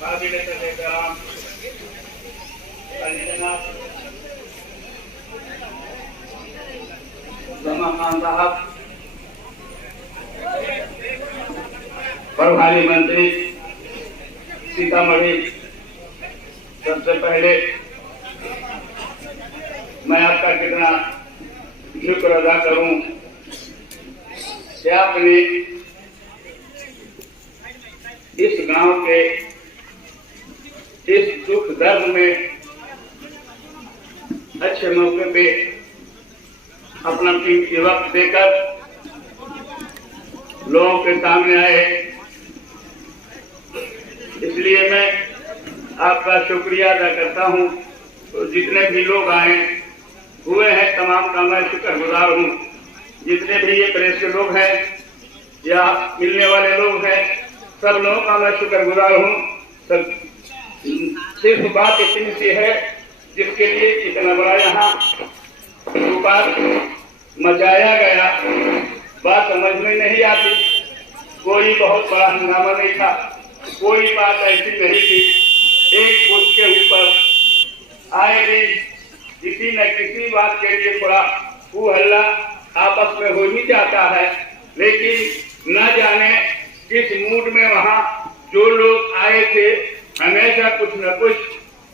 साहब, प्रभारी मंत्री सीतामढ़ी, सबसे पहले मैं आपका कितना शुक्र अदा करूं कि आपने इस गांव के इस दुख दर्द में अच्छे मौके पे अपना कीमती वक्त देकर लोगों के सामने आए। इसलिए मैं आपका शुक्रिया अदा करता हूं। तो जितने भी लोग आए हुए हैं तमाम का मैं शुक्रगुजार हूं। जितने भी ये प्रेस के लोग हैं या मिलने वाले लोग हैं, सब लोगों का मैं शुक्रगुजार हूं। सब सिर्फ बात इतनी सी है जिसके लिए इतना बड़ा यहाँ दुकान मचाया गया, बात समझ में नहीं आती। कोई बहुत बड़ा हंगामा नहीं था, कोई बात ऐसी नहीं थी। एक फुट के ऊपर आए दिन किसी न किसी बात के लिए थोड़ा हू हल्ला आपस में हो ही जाता है। लेकिन न जाने किस मूड में वहाँ जो लोग आए थे हमेशा कुछ न कुछ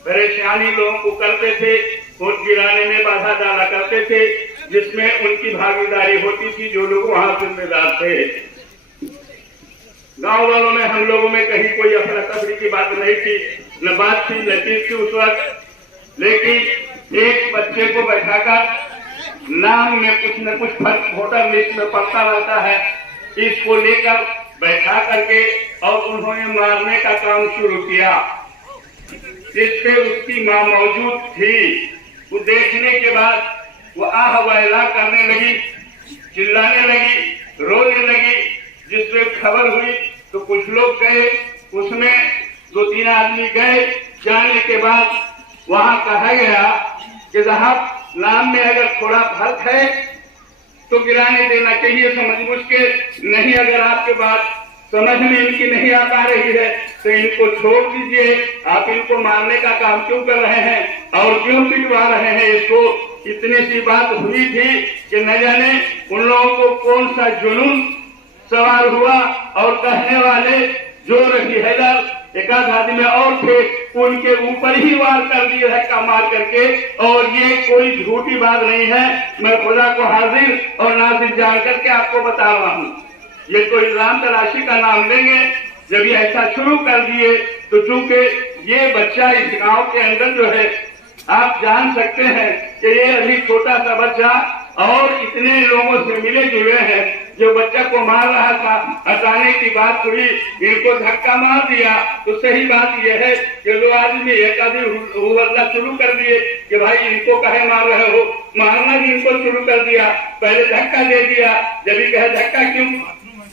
परेशानी लोगों को करते थे, वोट गिराने में बाधा डाला करते थे, जिसमें उनकी भागीदारी होती थी जो लोग वहाँ जिम्मेदार थे। गांव वालों में हम लोगों में कहीं कोई अफरा तफरी की बात नहीं थी, न बात थी न चीज थी उस वक्त। लेकिन एक बच्चे को बैठाकर नाम में कुछ न कुछ फर्क वोटर लिस्ट में पड़ता रहता है, इसको लेकर बैठा करके और उन्होंने मारने का काम शुरू किया। जिससे उसकी मां मौजूद थी, वो देखने के बाद वो आह वाला करने लगी, चिल्लाने लगी, रोने लगी। जिसमें खबर हुई तो कुछ लोग गए, उसमें 2-3 आदमी गए। जाने के बाद वहां कहा गया कि साहब नाम में अगर थोड़ा फर्क है तो गिराने देना चाहिए समझ बुझ के, नहीं अगर आपके बात समझ में इनकी नहीं आ पा रही है तो इनको छोड़ दीजिए। आप इनको मारने का काम क्यों कर रहे हैं और क्यों पिटवा रहे हैं इसको। इतनी सी बात हुई थी कि न जाने उन लोगों को कौन सा जुनून सवार हुआ और कहने वाले जो रही हैदर एक आदमी और थे, उनके ऊपर ही वार कर दिए धक्का मार करके। और ये कोई झूठी बात नहीं है, मैं खुदा को हाजिर और नाजिर जान करके आपको बता रहा हूँ। ये तो इल्जाम तलाशी का नाम लेंगे। जब ये ऐसा शुरू कर दिए तो चूंकि ये बच्चा इस गांव के अंदर जो है, आप जान सकते हैं कि ये अभी छोटा सा बच्चा और इतने लोगों से मिले जुले हैं। जो बच्चा को मार रहा था, हटाने की बात हुई, इनको धक्का मार दिया। तो सही बात यह है कि जो आदमी एक आदमी हुल्ला शुरू कर दिए कि भाई इनको कहे मार रहे हो, मारना भी इनको शुरू कर दिया। पहले धक्का दे दिया, जब भी कहे धक्का क्यों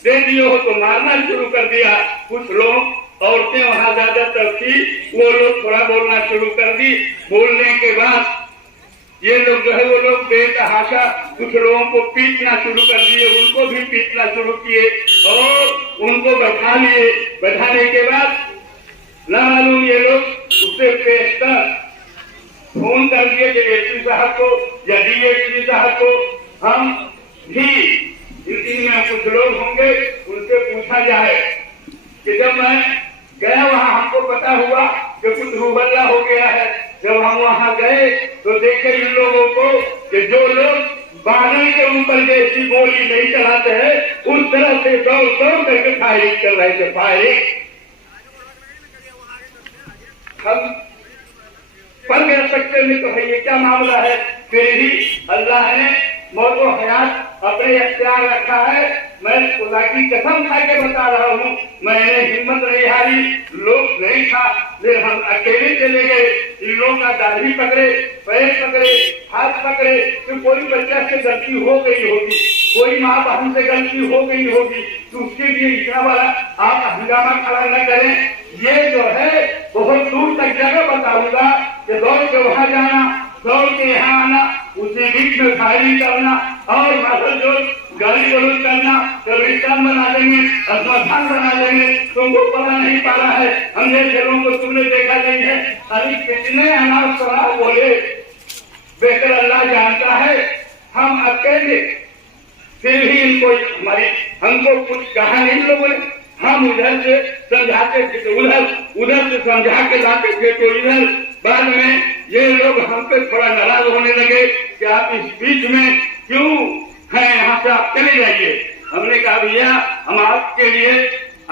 दे दिए हो तो मारना शुरू कर दिया। कुछ लोग औरतें वहां ज्यादातर थी, वो लोग थोड़ा बोलना शुरू कर दी। बोलने के बाद ये लोग जो है वो लोग बेतहाशा कुछ लोगों को पीटना शुरू कर दिए, उनको भी पीटना शुरू किए और उनको बैठा लिए। बैठाने के बाद न मालूम ये लोग उससे पेशतर फोन कर दिए कि एसपी साहब को या डीएसपी साहब को हम भी इनमें कुछ लोग होंगे, उनसे पूछा जाए। कि जब मैं गया वहां हमको पता हुआ कि कुछ रूबल्ला हो गया है। जब हम वहां गए तो देखे इन लोगों को कि जो लोग बादल के ऊपर जैसी गोली नहीं चलाते हैं उस तरह से दौड़ दौड़ करके फायरिंग कर रहे थे। फायरिंग हम पर कह सकते नहीं तो है ये क्या मामला है। फिर भी अल्लाह ने मौत व हयात अपने अख्तियार रखा है। मैं खुदा की कसम खा के बता रहा हूँ, मैंने हिम्मत नहीं हारी, लोग नहीं था, फिर हम अकेले चले गए। इन लोगों का दाढ़ी पकड़े, पैर पकड़े, हाथ पकड़े। तो कोई बच्चा से गलती हो गई होगी, कोई माँ बहन से गलती हो गई होगी, तो उसके लिए इतना बड़ा आप हंगामा खड़ा न करें। ये जो है बहुत दूर तक जगह बताऊंगा कि दौड़ के वहां जाना, दौड़ के यहाँ आना, उसी बीच में फायरिंग करना और मतलब जो गाली गलौज करना, कब्रिस्तान बना देंगे, अस्मशान बना देंगे। तुमको पता नहीं पा रहा है, हमने जलों को नहीं है। अभी कितने अनाथ शराब बोले, बेहतर अल्लाह जानता है। हम अकेले फिर भी इनको हमको कुछ कहा नहीं लोगों ने। हम उधर से समझाते थे तो उधर से समझा के लाते थे तो इधर। बाद में ये लोग हम पे थोड़ा नाराज होने लगे कि आप इस बीच में क्यों हैं, यहाँ से आप चले जाइए। हमने कहा भैया हम आपके लिए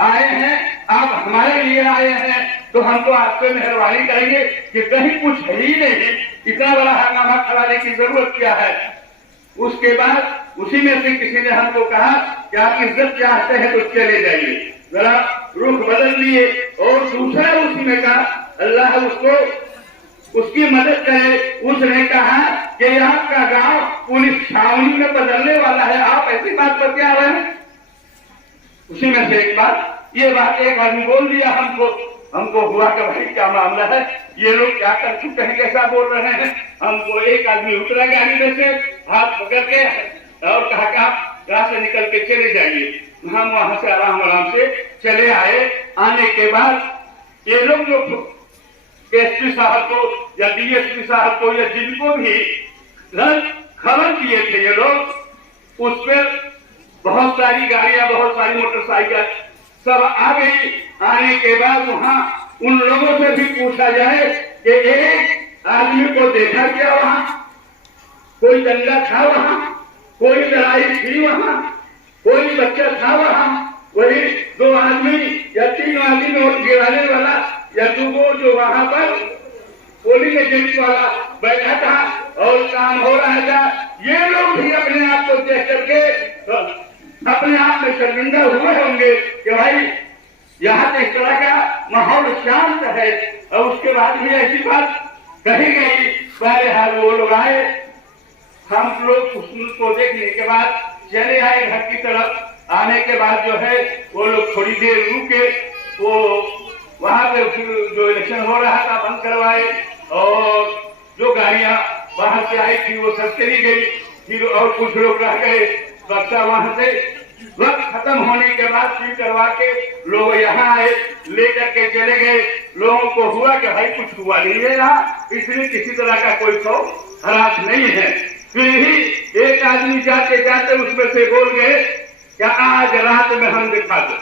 आए हैं, आप हमारे लिए आए हैं, तो हम तो आपसे मेहरबानी करेंगे कि कहीं कुछ है ही नहीं, इतना बड़ा हंगामा कराने की जरूरत क्या है। उसके बाद उसी में से किसी ने हमको कहा कि आप इज्जत चाहते हैं तो चले जाइए। जरा रुख बदल लिए और दूसरा उसी में कहा अल्लाह उसको उसकी मदद करे। उसने कहा कि आपका गांव पुलिस छावनी में बदलने वाला है, आप ऐसी बात पर क्या रहे हैं। उसी में से एक बात, ये बात एक आदमी बोल दिया हमको हुआ कि भाई क्या मामला है, ये लोग क्या कर चुके हैं, कैसा बोल रहे हैं। हमको एक आदमी उतरा गाड़ी में से, हाथ पकड़ के और कहा कि आप यहाँ से निकल के चले जाइए। हम वहां से आराम से चले आए। आने के बाद ये लोग जो एसपी साहब को या डीएसपी साहब को या जिनको भी खबर किए थे ये लोग, उस पर बहुत सारी गाड़ियां, बहुत सारी मोटरसाइकिल सब आ गई। आने के बाद वहां उन लोगों से भी पूछा जाए कि एक आदमी को देखा क्या, वहां कोई दंगा था, वहां कोई लड़ाई थी, वहां कोई बच्चा था, वहां वही 2 आदमी या 3 आदमी नोट गिराने वाला या 2 जो वहां पर पोलिंग एजेंट वाला बैठा था और काम हो रहा था। ये लोग भी अपने आप को देख करके अपने आप में शर्मिंदा हुए होंगे कि भाई यहाँ इस तरह का माहौल शांत है। और उसके बाद भी ऐसी बात कही गई। बहरहाल वो लोग आए, हम लोग उसको देखने के बाद चले आए घर की तरफ। आने के बाद जो है वो लोग थोड़ी देर रुके, वो वहां पे जो इलेक्शन हो रहा था बंद करवाए और जो गाड़ियां बाहर से आई थी वो सब चली गई। फिर और कुछ लोग रह गए। बच्चा वहां से वक्त खत्म होने के बाद फिर करवा के लोग यहाँ आए, लेकर के चले गए। लोगों को हुआ कि भाई कुछ हुआ नहीं है यहाँ, इसलिए किसी तरह का कोई हरास नहीं है। फिर भी एक आदमी जाते जाते उसमें से बोल गए कि आज रात में हम दिखा दो,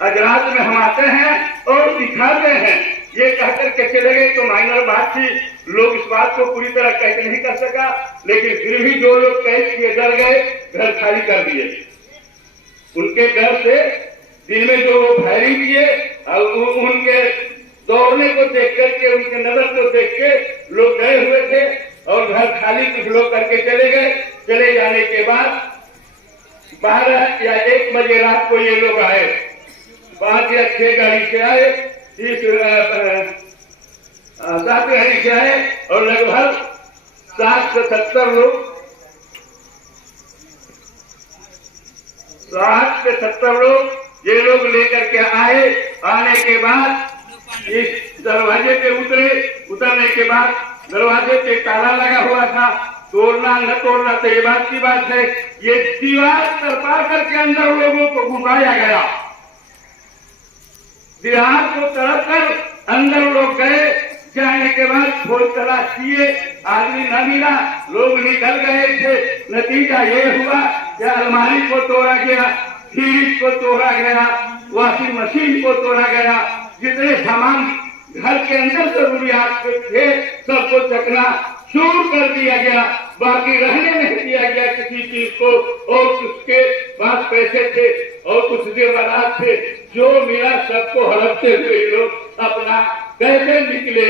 आज रात में हम आते हैं और दिखाते हैं। ये कहकर के चले गए तो माइनर बात थी, लोग इस बात को पूरी तरह कैद नहीं कर सका, लेकिन फिर भी जो लोग कैद किए डर गए, घर खाली कर दिए। उनके घर से दिन में जो फायरिंग किए और उनके दौड़ने को देख करके, उनके नजर को देख के लोग गए हुए थे और घर खाली कुछ लोग करके चले गए। चले जाने के बाद 12 या 1 बजे रात को ये लोग आए, 5 या 6 गाड़ी से आए, 7 गाड़ी से आए और लगभग 60 से 70 लोग 60 से 70 लोग ये लोग लेकर के आए। आने के बाद इस दरवाजे पे उतरने के बाद दरवाजे पे ताला लगा हुआ था, तोड़ना न तोड़ना तो ये बात की बात है। ये दीवार तरपा करके अंदर लोगों को घुसाया गया। दीवार को तड़प कर अंदर लोग गए। जाने के बाद खोज तलाश किए, आदमी न मिला, लोग निकल गए थे। नतीजा ये हुआ कि अलमारी को तोड़ा गया, फ्रिज को तोड़ा गया, वॉशिंग मशीन को तोड़ा गया। जितने सामान घर के अंदर जरूरियात थे सबको चकना चूर कर दिया गया। बाकी रहने नहीं दिया गया किसी चीज को। और उसके पास पैसे थे और कुछ जेवरात थे, जो मिला सबको हड़पते हुए लोग अपना कैसे निकले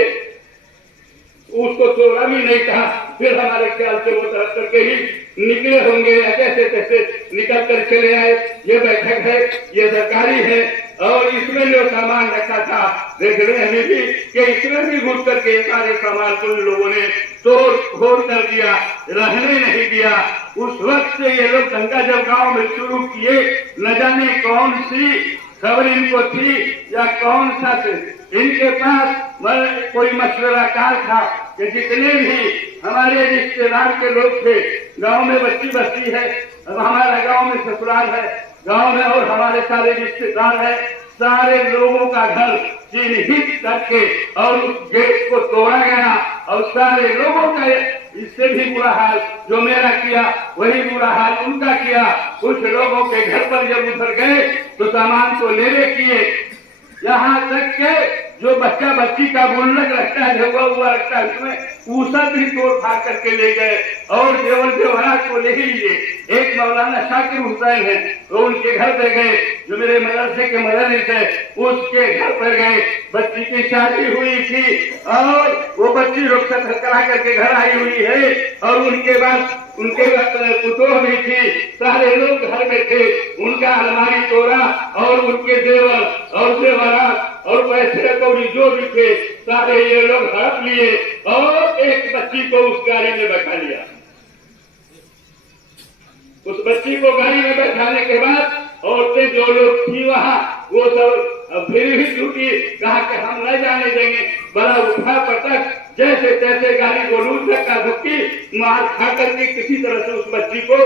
उसको चोरा भी नहीं था। फिर हमारे ख्याल से वो तरफ करके ही निकले होंगे या कैसे कैसे निकल कर चले आए। ये बैठक है, ये सरकारी है और इसमें जो सामान रखा था देख रहे हैं भी कि इसमें भी घुस करके सारे सामान को लोगों ने तोड़ फोड़ कर दिया, रहने नहीं दिया। उस वक्त से ये लोग दंगा जब गांव में शुरू किए, न जाने कौन सी खबर इनको थी या कौन सा इनके पास कोई मशवराकार था कि जितने भी हमारे रिश्तेदार के लोग थे, गांव में बच्ची बस्ती है, अब हमारा गांव में ससुराल है, गांव में और हमारे सारे रिश्तेदार हैं, सारे लोगों का घर चिन्हित करके और उस गेट को तोड़ा गया और सारे लोगों का इससे भी बुरा हाल जो मेरा किया वही बुरा हाल उनका किया। कुछ लोगों के घर पर जब उतर गए तो सामान तो ले किए, यहाँ तक के जो बच्चा बच्ची का गुल्लक रखता है, झुआ हुआ रखता है, उसमें ऊसा भी तोड़ फाड़ करके ले गए और जेवर जेवरात को ले ही लिए। एक मौलाना शाकिर हुसैन है तो उनके घर पे गए, जो मेरे मदरसे के मदरस है उसके घर पर गए। बच्ची की शादी हुई थी और वो बच्ची रुखसत करा करके घर आई हुई है और उनके बाद उनके पुतोह भी थी, सारे लोग घर में थे। उनका अलमारी तोड़ा और उनके जेवर और जेवरात और पैसे कौड़ी जो भी थे सारे ये लोग हड़प लिए और एक बच्ची को उस गाड़ी में बैठा लिया। उस बच्ची को गाड़ी में बैठाने के बाद औरतें जो लोग थी वहाँ वो सब फिर भी टूटी, कहा कि हम न जाने देंगे। बड़ा उठा पटक जैसे तैसे गाड़ी को लूट धक्का धुक्की मार खा करके किसी तरह से उस बच्ची को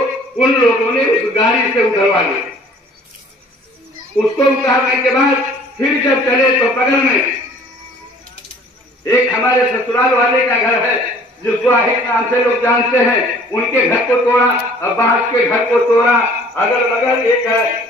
उन लोगों ने उस गाड़ी से उतरवा लिया। उसको उतारने के बाद फिर जब चले तो बगल में एक हमारे ससुराल वाले का घर है जिसको आहिर नाम से लोग जानते हैं, उनके घर को तोड़ा, बांस के घर को तोड़ा। अगल बगल एक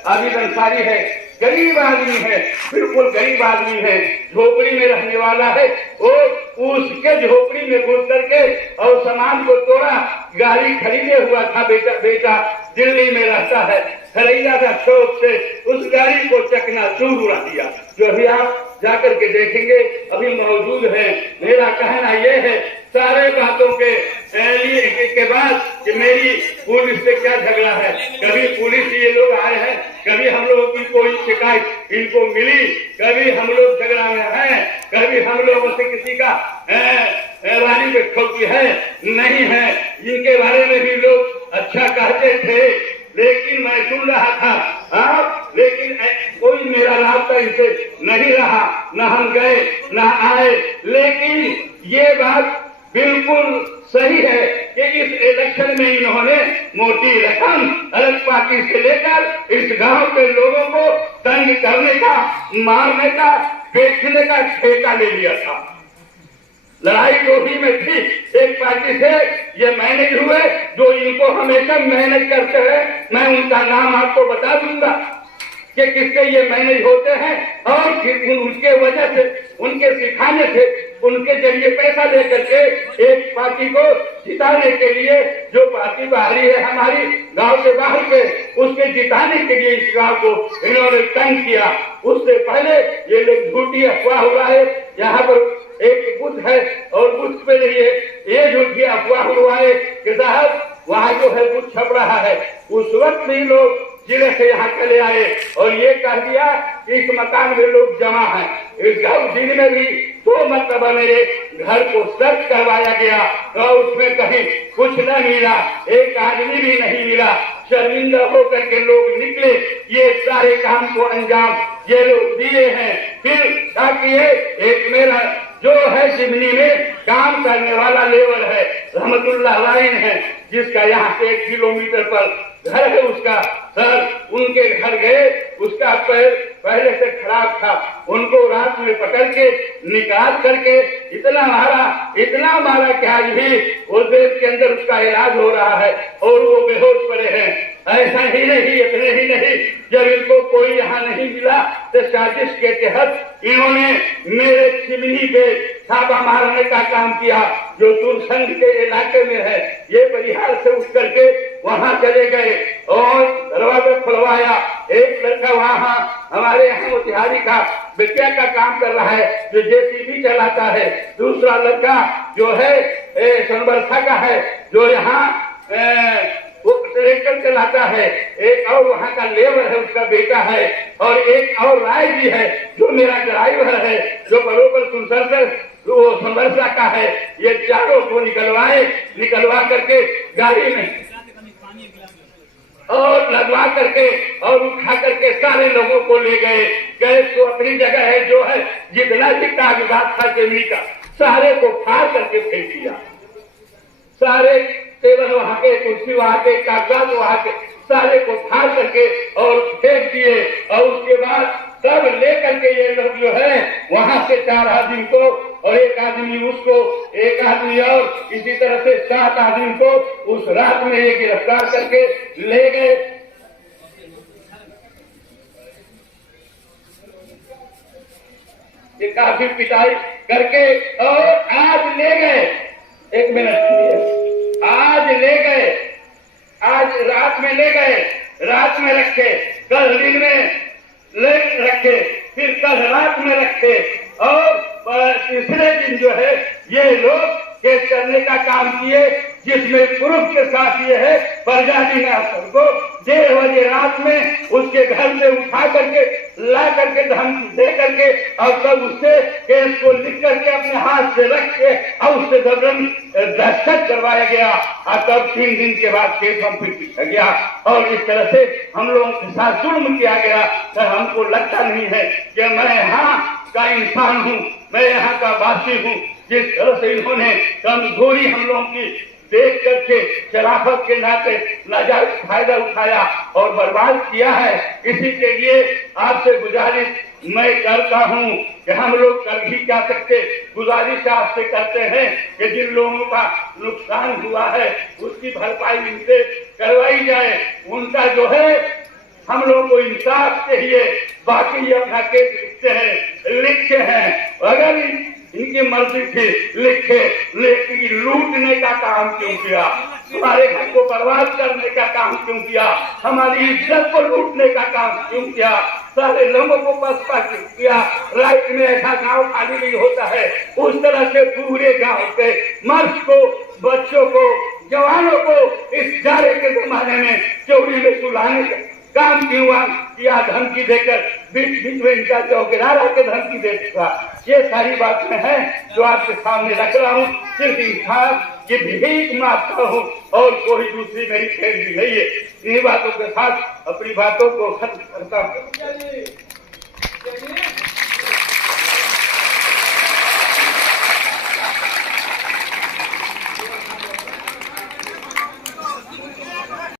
आबिद अंसारी है, गरीब आदमी है, बिल्कुल गरीब आदमी है, झोपड़ी में रहने वाला है, और उसके झोपड़ी में घुस करके और सामान को तोड़ा। गाड़ी खरीदे हुआ था, बेटा दिल्ली में रहता है, खरीदा था शौक से, उस गाड़ी को चकनाचूर उड़ा दिया, जो अभी आप जाकर के देखेंगे अभी मौजूद है। मेरा कहना यह है सारे बातों के बाद कि मेरी पुलिस से क्या झगड़ा है, कभी पुलिस ये लोग आए हैं, कभी हम लोगों की कोई शिकायत इनको मिली, कभी हम लोग झगड़ा में हैं, कभी हम लोगों से किसी का वाणी में ठोकी है नहीं है। इनके बारे में भी लोग अच्छा कहते थे, लेकिन मैं सुन रहा था लेकिन कोई मेरा रास्ता इनसे नहीं रहा, न हम गए न आए। लेकिन ये बात बिल्कुल सही है कि इस इलेक्शन में इन्होंने मोटी रकम अलग पार्टी से लेकर इस गांव के लोगों को तंग करने का, मारने का, बेचने का ठेका ले लिया था। लड़ाई जो भी में थी एक पार्टी से ये मैनेज हुए, जो इनको हमेशा मैनेज करते हैं। मैं उनका नाम आपको बता दूंगा कि किससे ये मैनेज होते हैं और उनके वजह से, उनके सिखाने से, उनके जरिए पैसा लेकर के एक पार्टी को जिताने के लिए, जो पार्टी बाहरी है हमारी गांव से बाहर के, उसके जिताने के लिए इस गांव को इन्होंने तंग किया। उससे पहले ये लोग झूठी अफवाह हुआ है, यहाँ पर एक बुद्ध है और बुद्ध पे ये झूठी अफवाह हुआ है कि साहब वहाँ जो है बुद्ध छप रहा है। उस वक्त भी लोग जिले से यहाँ चले आए और ये कह दिया कि इस मकान में लोग जमा हैं। इस घर दिन में भी 2 मरतबा मेरे घर को सर्च करवाया गया और उसमें कहीं कुछ न मिला, एक आदमी भी नहीं मिला। शर्मिंदा होकर के लोग निकले, ये सारे काम को अंजाम ये लोग दिए हैं। फिर ताकि ये एक मेरा जो है सिमनी में काम करने वाला लेबर है, रहमतुल्लाह वाइन है, जिसका यहाँ से 1 किलोमीटर पर घर है, उसका सर उनके घर गए, उसका पैर पहले से खराब था, उनको रात में पकड़ के निकाल करके इतना मारा कि आज भी उस देश के अंदर उसका इलाज हो रहा है और वो बेहोश पड़े हैं। ऐसा ही नहीं, इतने ही नहीं, जब इनको कोई यहाँ नहीं मिला तो साजिश के तहत इन्होंने मेरे चिमनी पे छापा मारने का काम किया, जो तुरसंग के इलाके में है। ये बिहार से उठ करके वहाँ चले गए और दरवाजा खुलवाया। एक लड़का वहाँ हमारे यहाँ मोतिहारी का विद्या का काम कर रहा है, जो जेसीबी चलाता है। दूसरा लड़का जो है सोनबरसा का है, जो यहाँ वो ट्रैक्टर चलाता है। एक और वहाँ का लेबर है, उसका बेटा है, और एक और राय जी है जो मेरा ड्राइवर है, जो बरोबर सोनबरसा का है। ये चारों को निकलवा करके गाड़ी में और लगवा करके और उठा करके सारे लोगों को ले गए। गैस तो अपनी जगह है, जो है जितना भी कागजात था जमीन का सारे को फाड़ करके फेंक दिया। सारे टेबल वहां के, कुर्सी वहां के, कागजात वहां के, सारे को फाड़ करके और फेंक दिए। और उसके बाद सब लेकर के ये लोग जो है वहां से 4 आदमी को और 1 आदमी उसको, 1 आदमी और इसी तरह से 7 आदमी को उस रात में ये गिरफ्तार करके ले गए। ये काफी पिटाई करके और आज ले गए। 1 मिनट, आज ले गए, आज रात में ले गए, रात में रखे, कल दिन में ले रखे, फिर कल रात में रखे और तीसरे दिन जो है ये लोग केस करने का काम किए, जिसमें प्रूफ के साथ ये है प्रजाति नाथ को 1:30 बजे रात में उसके घर से उठा करके ला करके धमकी दे करके और तब उससे केस को लिख करके अपने हाथ से रख के और उससे दस्तखत करवाया गया और तब 3 दिन के बाद केस हम फिर पीछा गया। और इस तरह से हम लोगों के साथ जुल्म किया गया। तो हमको लगता नहीं है कि मैं यहाँ का इंसान हूँ, मैं यहाँ का वासी हूँ। जिस तरह से इन्होंने कमजोरी हम लोगों की देख करके शराफत के नाते नाजायज फायदा उठाया और बर्बाद किया है, इसी के लिए आपसे गुजारिश मैं करता हूँ कि हम लोग कर भी क्या सकते, गुजारिश आपसे करते हैं कि जिन लोगों का नुकसान हुआ है उसकी भरपाई उनसे करवाई जाए। उनका जो है हम लोगों को इंसाफ चाहिए। बाकी ये अपना केस लिखते हैं, अगर इनकी मर्जी थी लिखे, लेकिन लूटने का काम क्यों किया, हमारे घर को बर्बाद करने का काम क्यों किया, हमारी इज्जत को लूटने का काम क्यों किया, सारे लोगों को बसपा क्यों किया। रात में ऐसा गांव खाली नहीं होता है, उस तरह से पूरे गांव के मर्द को, बच्चों को, जवानों को इस जाड़े के जमाने में चोरी में सुलाने का काम क्यों किया, धमकी देकर बीच बीच में इनका चौकीदार आके धमकी दे चुका। ये सारी बातें हैं जो आपके सामने रख रहा हूँ। सिर्फ इंसाफ की भीख मांगता हूँ और कोई दूसरी मेरी खेल भी नहीं है। इन्हीं बातों के साथ अपनी बातों को खत्म करता हूँ।